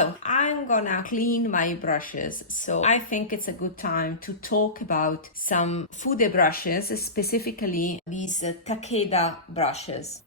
Hello, I'm gonna clean my brushes, so I think it's a good time to talk about some Fude brushes, specifically these Takeda brushes.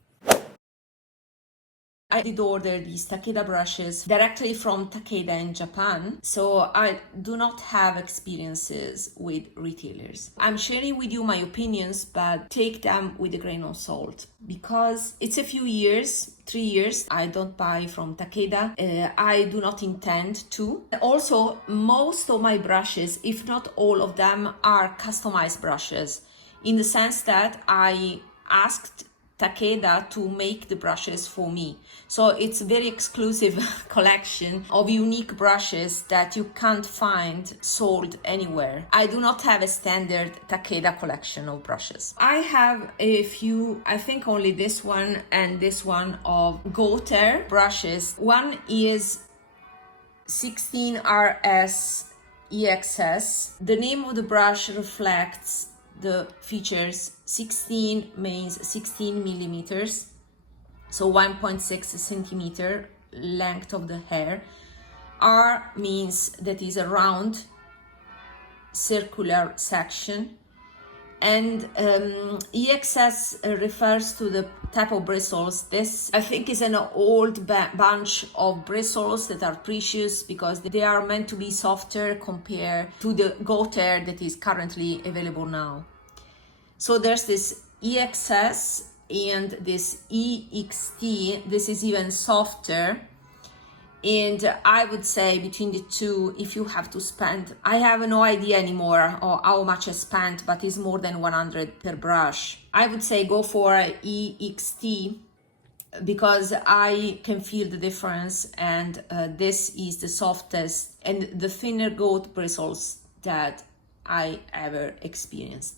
I did order these Takeda brushes directly from Takeda in Japan, so I do not have experiences with retailers. I'm sharing with you my opinions, but take them with a grain of salt because it's a few years, 3 years, I don't buy from Takeda. I do not intend to. Also, most of my brushes, if not all of them, are customized brushes in the sense that I asked Takeda to make the brushes for me. So it's a very exclusive collection of unique brushes that you can't find sold anywhere. I do not have a standard Takeda collection of brushes. I have a few, I think only this one and this one of Goter brushes. One is 16RS EXS. The name of the brush reflects the features. 16 means 16 millimeters, so 1.6 centimeter length of the hair. R means that is a round circular section, and EXS refers to the type of bristles. This, I think, is an old bunch of bristles that are precious because they are meant to be softer compared to the goat hair that is currently available now. So there's this EXS and this EXT. This is even softer. And I would say between the two, if you have to spend, I have no idea anymore or how much I spent, but it's more than 100 per brush. I would say go for EXT because I can feel the difference, and this is the softest and the thinner goat bristles that I ever experienced.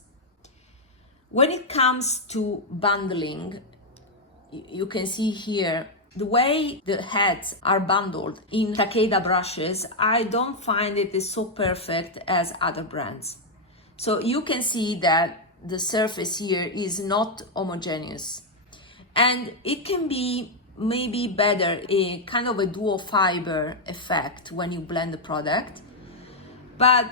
When it comes to bundling, you can see here the way the heads are bundled in Takeda brushes. I don't find it is so perfect as other brands. So you can see that the surface here is not homogeneous, and it can be maybe better, a kind of a dual fiber effect when you blend the product. But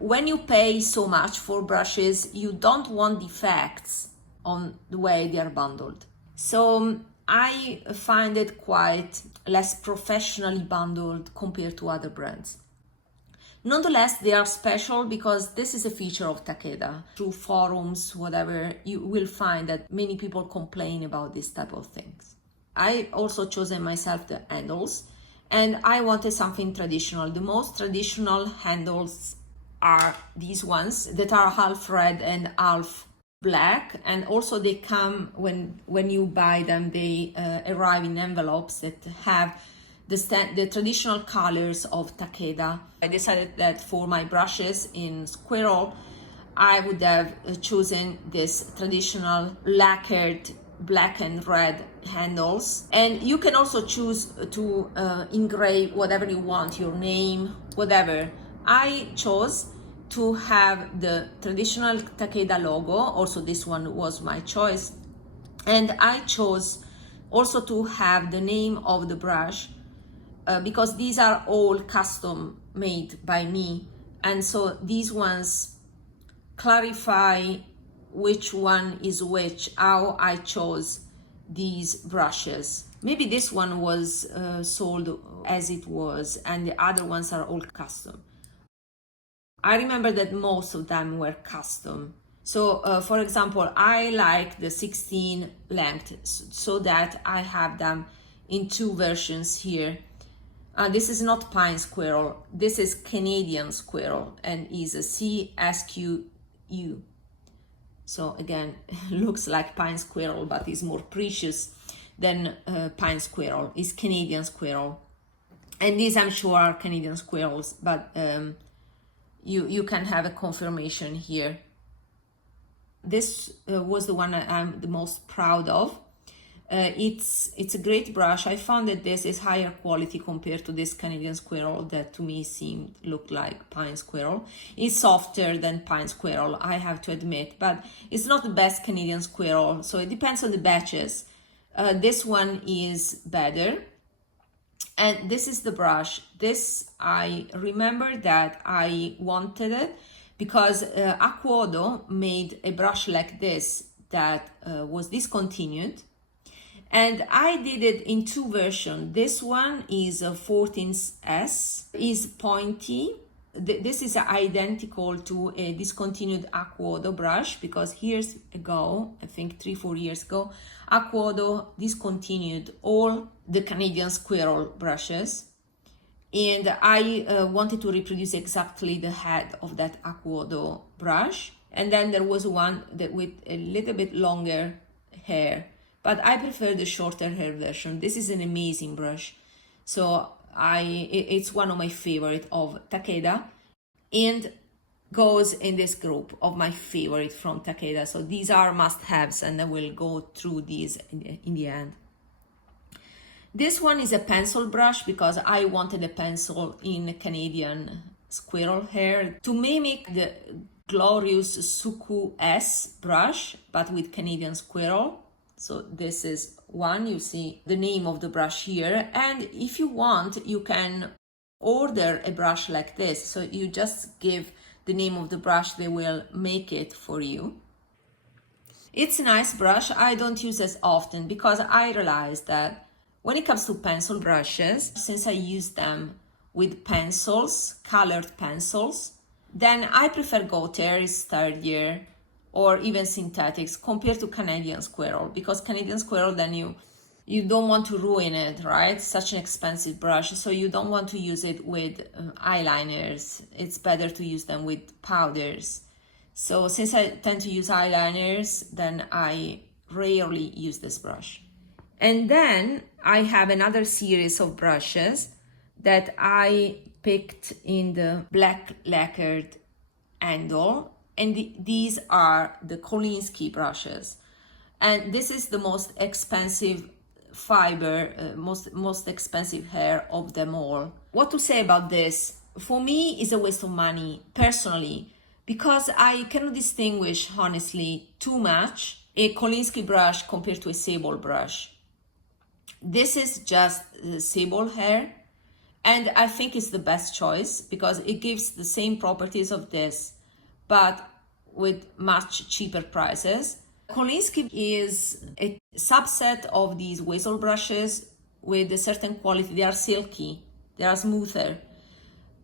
when you pay so much for brushes, you don't want defects on the way they are bundled. So I find it quite less professionally bundled compared to other brands. Nonetheless, they are special because this is a feature of Takeda. Through forums, whatever, you will find that many people complain about this type of things. I also chosen myself the handles, and I wanted something traditional. The most traditional handles are these ones that are half red and half black, and also they come when you buy them, they arrive in envelopes that have the traditional colors of Takeda. I decided that for my brushes in Squirrel, I would have chosen this traditional lacquered black and red handles, and you can also choose to engrave whatever you want, your name, whatever. I chose to have the traditional Takeda logo. Also, this one was my choice, and I chose also to have the name of the brush because these are all custom made by me, and so these ones clarify which one is which, how I chose these brushes. Maybe this one was sold as it was, and the other ones are all custom. I remember that most of them were custom. So, for example, I like the 16 length, so that I have them in two versions here. This is not pine squirrel, this is Canadian squirrel, and is a CSQU. So again, looks like pine squirrel, but is more precious than pine squirrel. Is Canadian squirrel, and these I'm sure are Canadian squirrels, but you can have a confirmation here. This was the one I'm the most proud of. It's a great brush. I found that this is higher quality compared to this Canadian squirrel that to me looked like pine squirrel. It's softer than pine squirrel, I have to admit, but it's not the best Canadian squirrel, so it depends on the batches. This one is better. And this is the brush. This, I remember that I wanted it because Aquodo made a brush like this that was discontinued. And I did it in two versions. This one is a 14S, is pointy. This is identical to a discontinued Aquodo brush because years ago, I think 3-4 years ago, Aquodo discontinued all the Canadian squirrel brushes. And I wanted to reproduce exactly the head of that Aquodo brush. And then there was one that with a little bit longer hair, but I prefer the shorter hair version. This is an amazing brush. So it's one of my favorite of Takeda and goes in this group of my favorite from Takeda. So these are must-haves, and I will go through these in the end. This one is a pencil brush because I wanted a pencil in Canadian squirrel hair to mimic the glorious Suku S brush, but with Canadian squirrel. So this is one, you see the name of the brush here. And if you want, you can order a brush like this. So you just give the name of the brush, they will make it for you. It's a nice brush. I don't use it often because I realized that when it comes to pencil brushes, since I use them with pencils, colored pencils, then I prefer goat hair, is sturdier, or even synthetics compared to Canadian squirrel, because Canadian squirrel, then you don't want to ruin it, right? Such an expensive brush, so you don't want to use it with eyeliners. It's better to use them with powders. So since I tend to use eyeliners, then I rarely use this brush. And then I have another series of brushes that I picked in the black lacquered handle, and these are the Kolinsky brushes. And this is the most expensive fiber, most expensive hair of them all. What to say about this? For me, it's a waste of money, personally, because I cannot distinguish, honestly, too much a Kolinsky brush compared to a sable brush. This is just the sable hair, and I think it's the best choice because it gives the same properties of this, but with much cheaper prices. Kolinsky is a subset of these whistle brushes with a certain quality. They are silky, they are smoother,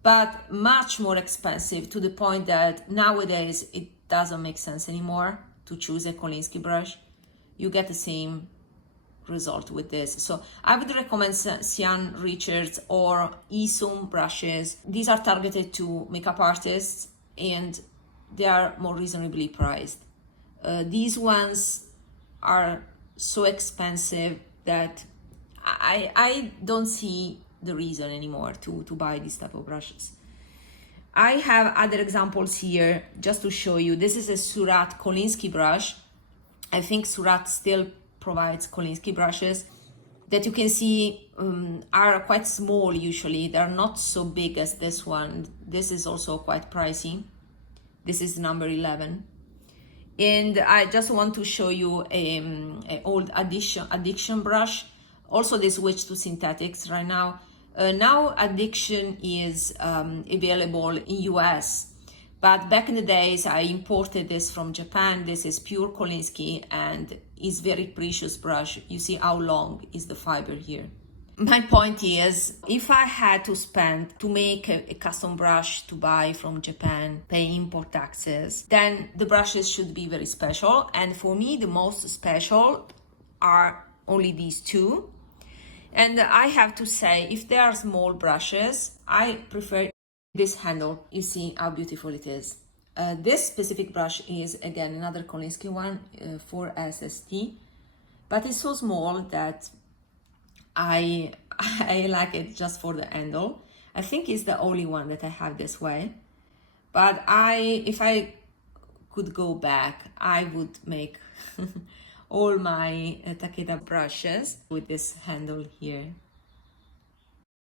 but much more expensive, to the point that nowadays it doesn't make sense anymore to choose a Kolinsky brush. You get the same result with this. So I would recommend Sian Richards or Isum brushes. These are targeted to makeup artists and they are more reasonably priced. These ones are so expensive that I don't see the reason anymore to buy these type of brushes. I have other examples here just to show you. This is a Surat Kolinsky brush. I think Surat still provides Kolinsky brushes that you can see are quite small usually. They're not so big as this one. This is also quite pricey. This is number 11. And I just want to show you a old addiction brush. Also they switched to synthetics right now. Now addiction is available in US. But back in the days, I imported this from Japan. This is pure Kolinsky and is very precious brush. You see how long is the fiber here. My point is, if I had to spend to make a custom brush to buy from Japan, pay import taxes, then the brushes should be very special. And for me, the most special are only these two. And I have to say, if they are small brushes, I prefer this handle. You see how beautiful it is. This specific brush is again another Kolinsky one, 4SST, but it's so small that I like it just for the handle. I think it's the only one that I have this way. But if I could go back, I would make all my Takeda brushes with this handle here.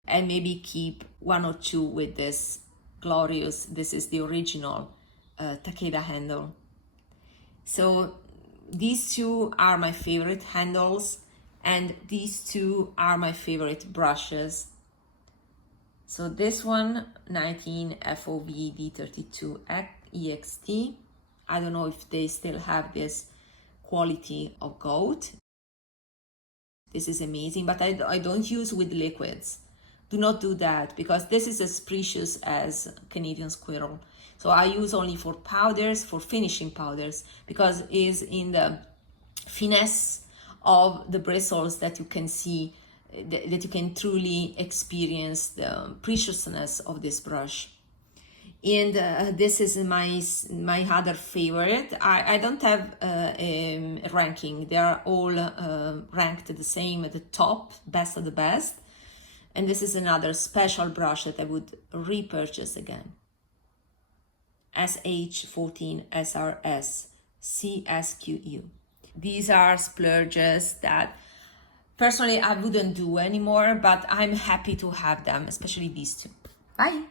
And maybe keep one or two with this glorious, this is the original Takeda handle. So these two are my favorite handles, and these two are my favorite brushes So this one, 19 FOV D32 EXT. I don't know if they still have this quality of gold. This is amazing, but I don't use with liquids. Do not do that, because this is as precious as Canadian squirrel. So I use only for powders, for finishing powders, because it is in the finesse of the bristles that you can see, that you can truly experience the preciousness of this brush. And this is my other favorite. I don't have a ranking. They are all ranked the same at the top, best of the best. And this is another special brush that I would repurchase again. SH14 SRS CSQU. These are splurges that personally I wouldn't do anymore, but I'm happy to have them, especially these two. Bye.